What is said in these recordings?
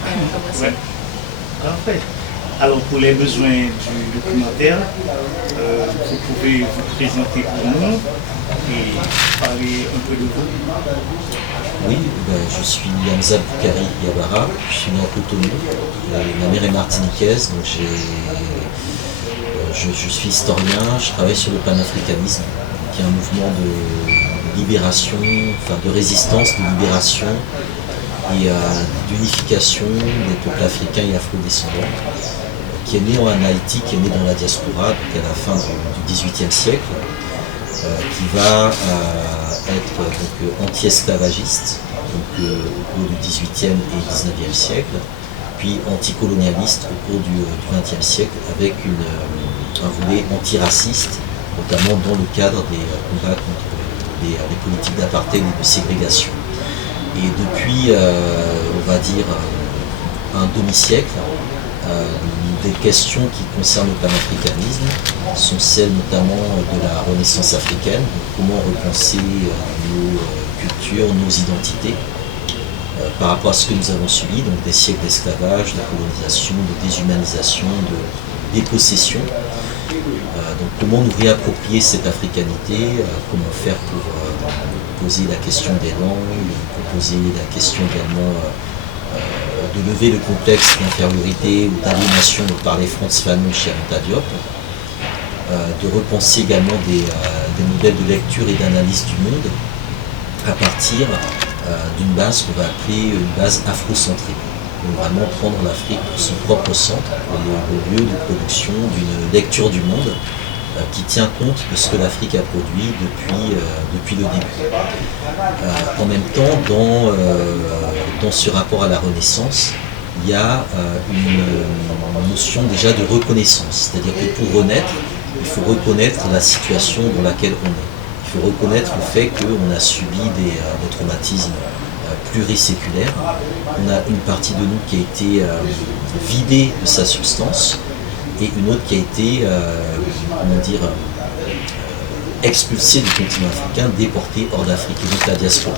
commencer. Ouais. Parfait. Alors, pour les besoins du documentaire, vous pouvez vous présenter pour nous et parler un peu de vous. Oui, je suis Hamza Boukari Yabara, je suis né en Cotonou. Ma mère est martiniquaise, donc je suis historien, je travaille sur le panafricanisme, qui est un mouvement de libération, enfin de résistance, de libération et d'unification des peuples africains et afro-descendants, qui est né en Haïti, qui est né dans la diaspora, donc à la fin du XVIIIe siècle, qui va être anti-esclavagiste donc, au cours du XVIIIe et XIXe siècle, puis anticolonialiste au cours du XXe siècle, avec un volet antiraciste, notamment dans le cadre des combats contre les politiques d'apartheid et de ségrégation. Et depuis, on va dire, un demi-siècle, des questions qui concernent le panafricanisme sont celles notamment de la Renaissance africaine, donc comment repenser nos cultures, nos identités par rapport à ce que nous avons subi, donc des siècles d'esclavage, de colonisation, de déshumanisation, de dépossession. Donc comment nous réapproprier cette africanité, comment faire pour poser la question des langues, pour poser la question également de lever le complexe d'infériorité ou d'aliénation par les Frantz Fanon chez Anta Diop, de repenser également des modèles de lecture et d'analyse du monde à partir d'une base qu'on va appeler une base afrocentrée. Donc vraiment prendre l'Afrique pour son propre centre, le lieu de production d'une lecture du monde qui tient compte de ce que l'Afrique a produit depuis le début. En même temps, dans ce rapport à la Renaissance, il y a une notion déjà de reconnaissance, c'est-à-dire que pour renaître, il faut reconnaître la situation dans laquelle on est. Il faut reconnaître le fait qu'on a subi des traumatismes pluriséculaires. On a une partie de nous qui a été vidée de sa substance et une autre qui a été, expulsée du continent africain, déportée hors d'Afrique, et donc la diaspora.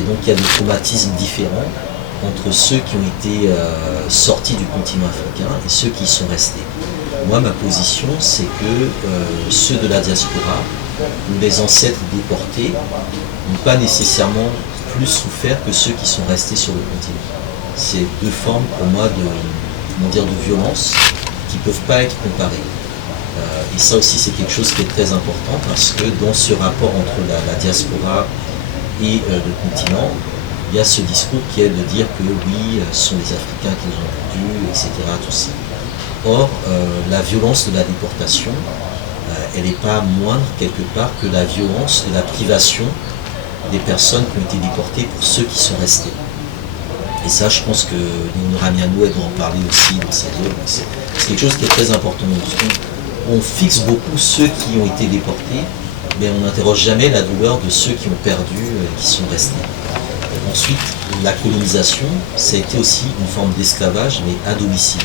Et donc il y a des traumatismes différents entre ceux qui ont été sortis du continent africain et ceux qui y sont restés. Moi, ma position, c'est que ceux de la diaspora, ou les ancêtres déportés, n'ont pas nécessairement plus souffert que ceux qui sont restés sur le continent. C'est deux formes pour moi de violence qui ne peuvent pas être comparées. Et ça aussi c'est quelque chose qui est très important parce que dans ce rapport entre la diaspora et le continent, il y a ce discours qui est de dire que oui, ce sont les Africains qui nous ont vendus, etc. Tout ça. Or, la violence de la déportation, elle n'est pas moindre quelque part que la violence de la privation des personnes qui ont été déportées pour ceux qui sont restés. Et ça, je pense que Nino Ramiano doit en parler aussi dans sa œuvre. C'est quelque chose qui est très important. On fixe beaucoup ceux qui ont été déportés, mais on n'interroge jamais la douleur de ceux qui ont perdu et qui sont restés. Ensuite, la colonisation, ça a été aussi une forme d'esclavage, mais à domicile.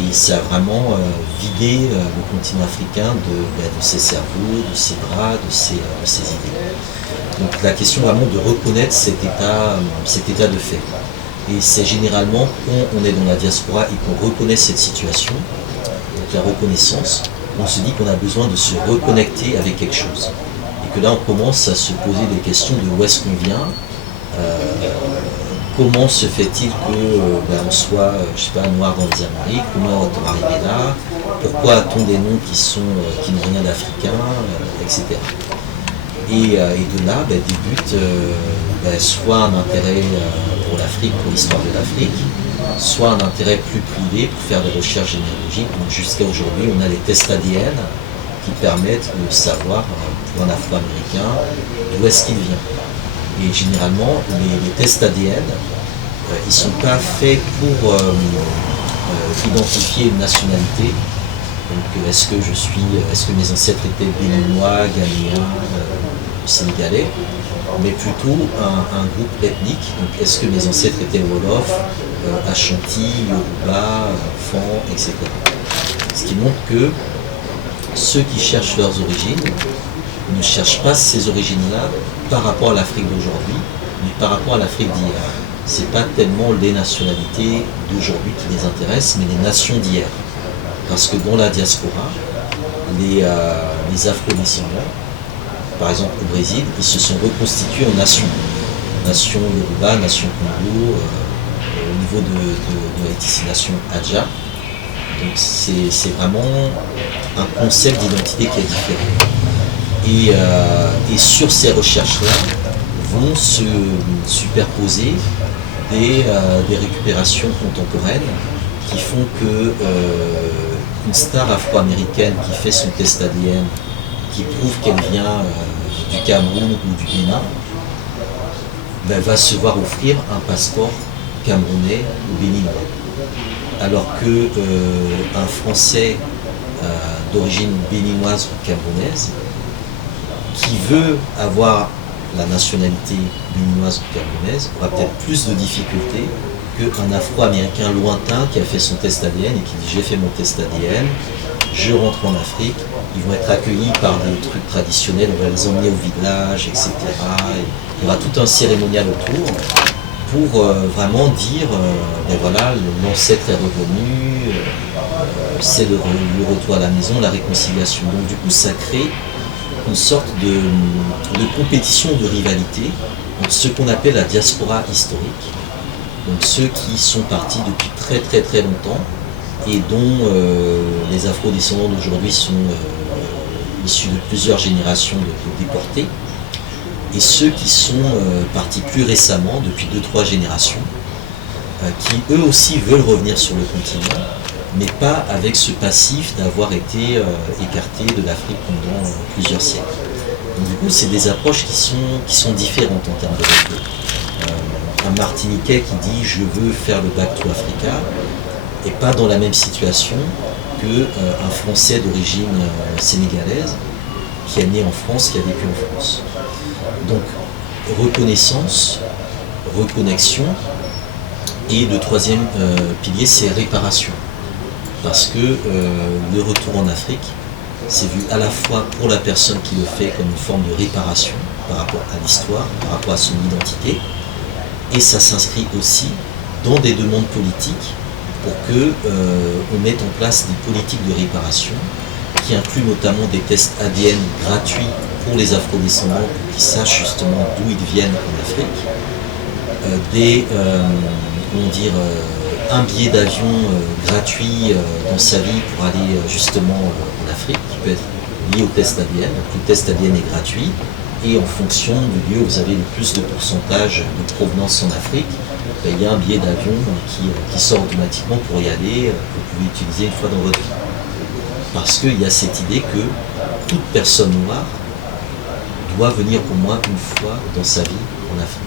Et ça a vraiment vidé le continent africain de ses cerveaux, de ses bras, de ses idées. Donc la question vraiment de reconnaître cet état de fait. Et c'est généralement quand on est dans la diaspora et qu'on reconnaît cette situation, donc la reconnaissance, on se dit qu'on a besoin de se reconnecter avec quelque chose. Et que là on commence à se poser des questions de où est-ce qu'on vient, comment se fait-il qu'on soit, noir dans les Amériques, comment est-on arrivé là, pourquoi a-t-on des noms qui n'ont rien d'africain, etc. Et de là débute soit un intérêt pour l'Afrique, pour l'histoire de l'Afrique, soit un intérêt plus privé pour faire des recherches généalogiques. Donc jusqu'à aujourd'hui, on a les tests ADN qui permettent de savoir pour un Afro-Américain d'où est-ce qu'il vient. Et généralement, les tests ADN, ils ne sont pas faits pour identifier une nationalité. Donc est-ce que mes ancêtres étaient béninois, ghanéens, sénégalais, mais plutôt un groupe ethnique. Donc est-ce que mes ancêtres étaient Wolof, Ashanti, Yoruba, Fan, etc. Ce qui montre que ceux qui cherchent leurs origines ne cherchent pas ces origines-là par rapport à l'Afrique d'aujourd'hui, mais par rapport à l'Afrique d'hier. c'est pas tellement les nationalités d'aujourd'hui qui les intéressent, mais les nations d'hier. Parce que dans la diaspora, les Afro-descendants, par exemple au Brésil, ils se sont reconstitués en nations. Nation Yoruba, nation Congo, au niveau de Haïti, nation Adja. Donc c'est vraiment un concept d'identité qui est différent. Et sur ces recherches-là vont se superposer des récupérations contemporaines qui font que une star afro-américaine qui fait son test ADN, qui prouve qu'elle vient du Cameroun ou du Bénin, ben, va se voir offrir un passeport camerounais ou béninois. Alors que un Français d'origine béninoise ou camerounaise qui veut avoir la nationalité béninoise ou camerounaise aura peut-être plus de difficultés qu'un Afro-Américain lointain qui a fait son test ADN et qui dit j'ai fait mon test ADN, je rentre en Afrique, ils vont être accueillis par des trucs traditionnels, on va les emmener au village, etc. Et il y aura tout un cérémonial autour pour vraiment dire, ben voilà, l'ancêtre est revenu, c'est le retour à la maison, la réconciliation. Donc du coup, ça crée une sorte de compétition, de rivalité entre ce qu'on appelle la diaspora historique, donc ceux qui sont partis depuis très très très longtemps et dont les afro-descendants d'aujourd'hui sont issus de plusieurs générations de déportés, et ceux qui sont partis plus récemment, depuis 2-3 générations, qui eux aussi veulent revenir sur le continent, mais pas avec ce passif d'avoir été écartés de l'Afrique pendant plusieurs siècles. Donc du coup, c'est des approches qui sont différentes en termes de retour. Un Martiniquais qui dit « je veux faire le Back to Africa » n'est pas dans la même situation qu'un Français d'origine sénégalaise qui est né en France, qui a vécu en France. Donc, reconnaissance, reconnexion, et le troisième pilier, c'est réparation. Parce que le retour en Afrique, c'est vu à la fois pour la personne qui le fait comme une forme de réparation par rapport à l'histoire, par rapport à son identité, et ça s'inscrit aussi dans des demandes politiques pour qu'on mette en place des politiques de réparation qui incluent notamment des tests ADN gratuits pour les afro-descendants pour qu'ils sachent justement d'où ils viennent en Afrique, un billet d'avion gratuit dans sa vie pour aller justement en Afrique, qui peut être lié au test ADN. Donc le test ADN est gratuit et en fonction du lieu où vous avez le plus de pourcentage de provenance en Afrique, il y a un billet d'avion qui sort automatiquement pour y aller, que vous pouvez utiliser une fois dans votre vie. Parce qu'il y a cette idée que toute personne noire doit venir au moins une fois dans sa vie en Afrique.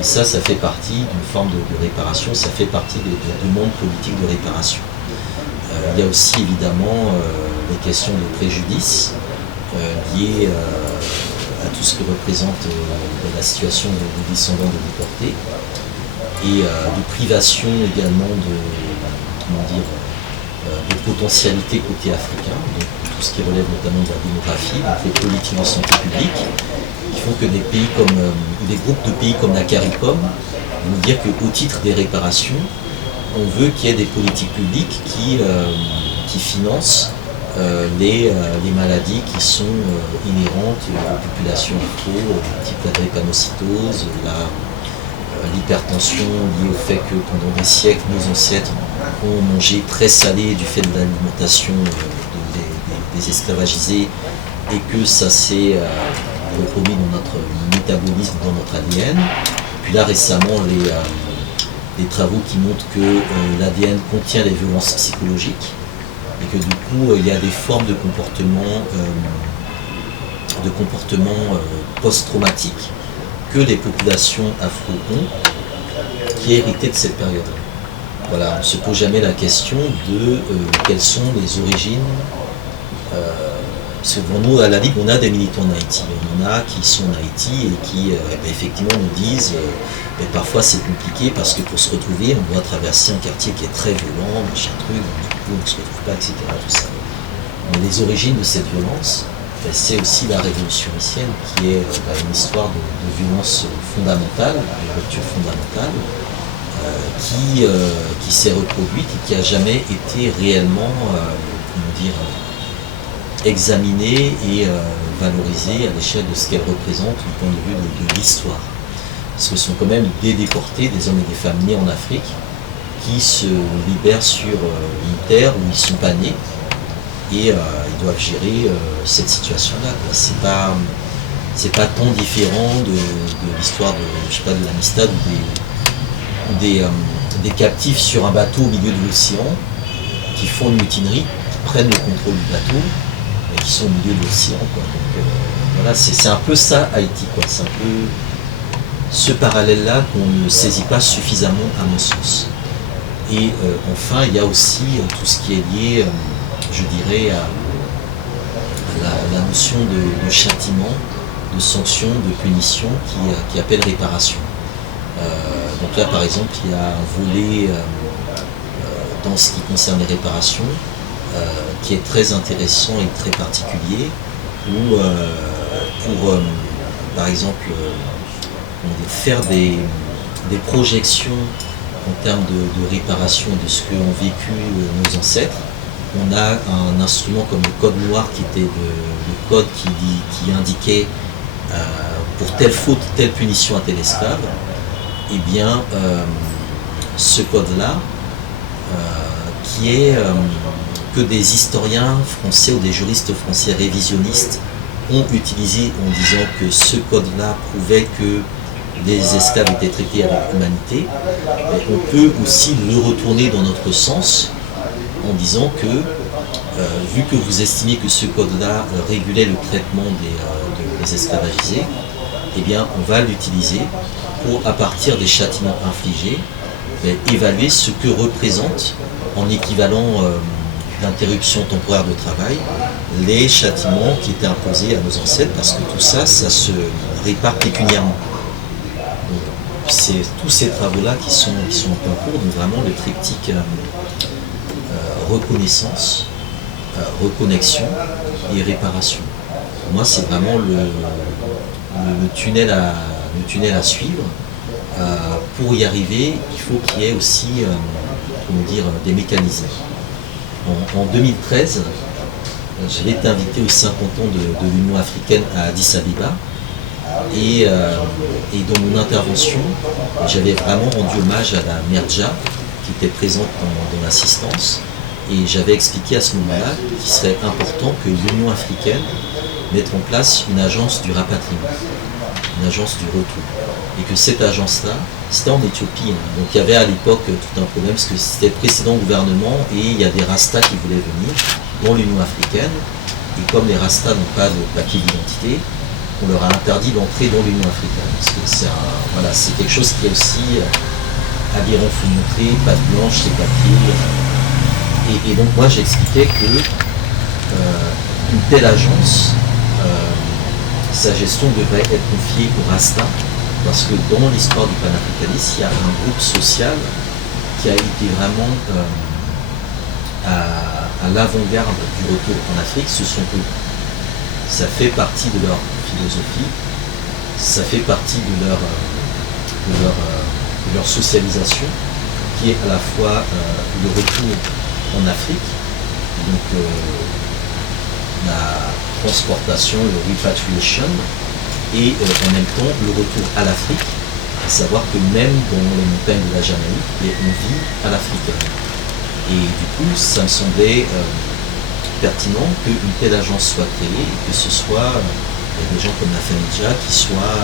Et ça fait partie d'une forme de réparation, ça fait partie des demandes politiques de réparation. Il y a aussi évidemment des questions de préjudice liées à tout ce que représente la situation des descendants de déportés et de privation également de potentialité côté africain, donc tout ce qui relève notamment de la démographie, donc les politiques de santé publique, qui font que des groupes de pays comme la CARICOM vont dire qu'au titre des réparations, on veut qu'il y ait des politiques publiques qui financent les maladies qui sont inhérentes aux populations afro, type la drépanocytose, l'hypertension liée au fait que pendant des siècles, nos ancêtres ont mangé très salé du fait de l'alimentation des esclavagisés et que ça s'est reproduit dans notre métabolisme, dans notre ADN. Puis là récemment, les travaux qui montrent que l'ADN contient des violences psychologiques et que du coup il y a des formes de comportement post-traumatiques que les populations afro ont, qui est héritée de cette période. Voilà, on ne se pose jamais la question de quelles sont les origines. Parce que pour nous, à la Ligue, on a des militants en Haïti. On en a qui sont en Haïti et qui effectivement nous disent parfois c'est compliqué parce que pour se retrouver, on doit traverser un quartier qui est très violent, machin truc, du coup on ne se retrouve pas, etc. Tout ça. Mais les origines de cette violence, c'est aussi la révolution haïtienne qui est une histoire de violence fondamentale, de rupture fondamentale, qui s'est reproduite et qui n'a jamais été réellement examinée et valorisée à l'échelle de ce qu'elle représente du point de vue de l'histoire. Parce que ce sont quand même des déportés, des hommes et des femmes nés en Afrique, qui se libèrent sur une terre où ils ne sont pas nés, et ils doivent gérer cette situation-là. C'est pas tant différent de l'histoire de l'Amistad ou des captifs sur un bateau au milieu de l'océan qui font une mutinerie, prennent le contrôle du bateau et qui sont au milieu de l'océan. Donc voilà, c'est un peu ça Haïti, quoi. C'est un peu ce parallèle-là qu'on ne saisit pas suffisamment à mon sens. Et enfin, il y a aussi tout ce qui est lié, je dirais, à la notion de châtiment, de sanction, de punition qui appelle réparation. Donc là, par exemple, il y a un volet dans ce qui concerne les réparations qui est très intéressant et très particulier, où pour, par exemple, faire des projections en termes de réparation de ce qu'ont vécu nos ancêtres. On a un instrument comme le code noir qui était le code qui indiquait pour telle faute, telle punition à tel esclave. Eh bien, ce code-là, qui est que des historiens français ou des juristes français révisionnistes ont utilisé en disant que ce code-là prouvait que les esclaves étaient traités avec humanité, on peut aussi le retourner dans notre sens en disant que, vu que vous estimez que ce code-là régulait le traitement des esclavagisés, eh bien, on va l'utiliser pour, à partir des châtiments infligés, évaluer ce que représente, en équivalent d'interruption temporaire de travail, les châtiments qui étaient imposés à nos ancêtres, parce que tout ça, ça se répare pécuniairement. C'est tous ces travaux-là qui sont en concours, donc vraiment le triptyque reconnaissance, reconnexion et réparation. Pour moi, c'est vraiment le tunnel à suivre. Pour y arriver, il faut qu'il y ait aussi des mécanismes. En 2013, j'avais été invité aux 50 ans de l'Union africaine à Addis Abeba. Et dans mon intervention, j'avais vraiment rendu hommage à la Merdja qui était présente dans l'assistance, et j'avais expliqué à ce moment-là qu'il serait important que l'Union africaine mette en place une agence du rapatriement, une agence du retour, et que cette agence-là, c'était en Éthiopie, donc il y avait à l'époque tout un problème parce que c'était le précédent gouvernement et il y a des Rastas qui voulaient venir dans l'Union africaine, et comme les Rastas n'ont pas de papier d'identité, on leur a interdit d'entrer dans l'Union africaine, parce que c'est quelque chose qui est aussi aberrant, il faut montrer, patte blanche, c'est papier. Et donc moi j'expliquais que une telle agence, sa gestion devrait être confiée au Rasta, parce que dans l'histoire du panafricanisme, il y a un groupe social qui a été vraiment à l'avant-garde du retour en Afrique, ce sont eux. Ça fait partie de leur philosophie, ça fait partie de leur socialisation, qui est à la fois le retour en Afrique, donc la transportation, le repatriation, et en même temps le retour à l'Afrique, à savoir que même dans les montagnes de la Jamaïque, on vit à l'africaine. Et du coup, ça me semblait pertinent qu'une telle agence soit créée et que ce soit des gens comme la Famidja qui soient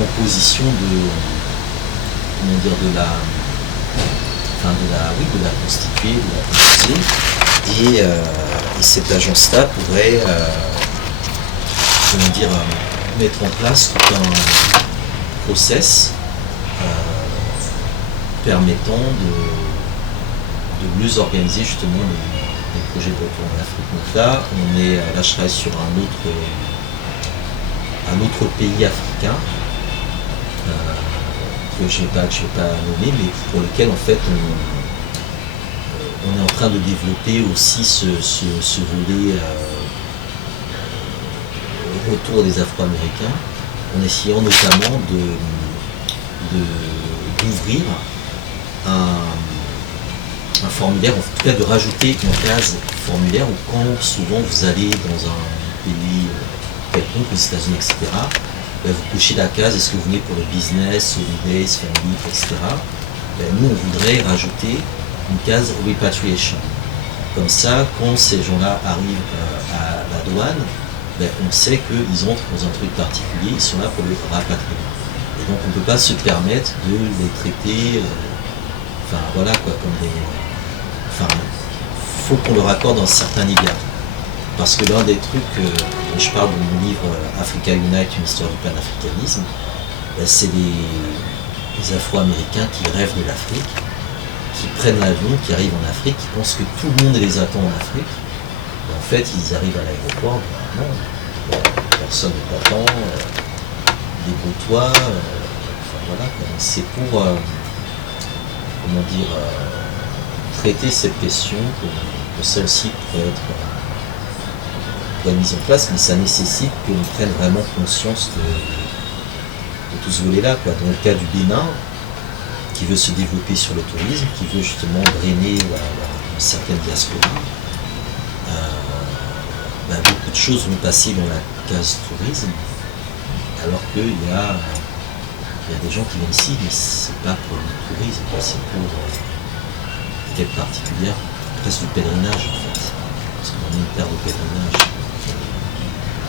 en position de la constituer, de la composer, et cette agence-là pourrait mettre en place tout un process permettant de mieux organiser justement les projets de retour en Afrique. Donc là, là je travaille sur un autre pays africain que je ne vais pas nommer, mais pour lequel en fait on est en train de développer aussi ce volet retour des Afro-Américains, en essayant notamment d'ouvrir un formulaire, en tout cas de rajouter une case formulaire où quand souvent vous allez dans un pays quelconque, aux États-Unis, etc., vous cochez la case, est-ce que vous venez pour le business, holidays, family, etc. Nous, on voudrait rajouter une case repatriation. Comme ça, quand ces gens-là arrivent à la douane, on sait qu'ils entrent dans un truc particulier, ils sont là pour le rapatrier. Et donc on ne peut pas se permettre de les traiter, voilà quoi, comme des... faut qu'on leur accorde un certain égard. Parce que l'un des trucs, je parle de mon livre Africa Unite, une histoire du panafricanisme, c'est les Afro-Américains qui rêvent de l'Afrique, qui prennent l'avion, qui arrivent en Afrique, qui pensent que tout le monde les attend en Afrique. Et en fait, ils arrivent à l'aéroport, non, personne ne t'attend, débrouille-toi, voilà. C'est pour, comment dire, traiter cette question que celle-ci pourrait être mise en place, mais ça nécessite qu'on prenne vraiment conscience de tout ce volet-là. Dans le cas du Bénin, qui veut se développer sur le tourisme, qui veut justement drainer une certaine diaspora, beaucoup de choses vont passer dans la case tourisme, alors qu'il y a des gens qui viennent ici, mais c'est pas pour le tourisme, c'est pour une quête particulière, presque du pèlerinage en fait, parce qu'on est une terre de pèlerinage.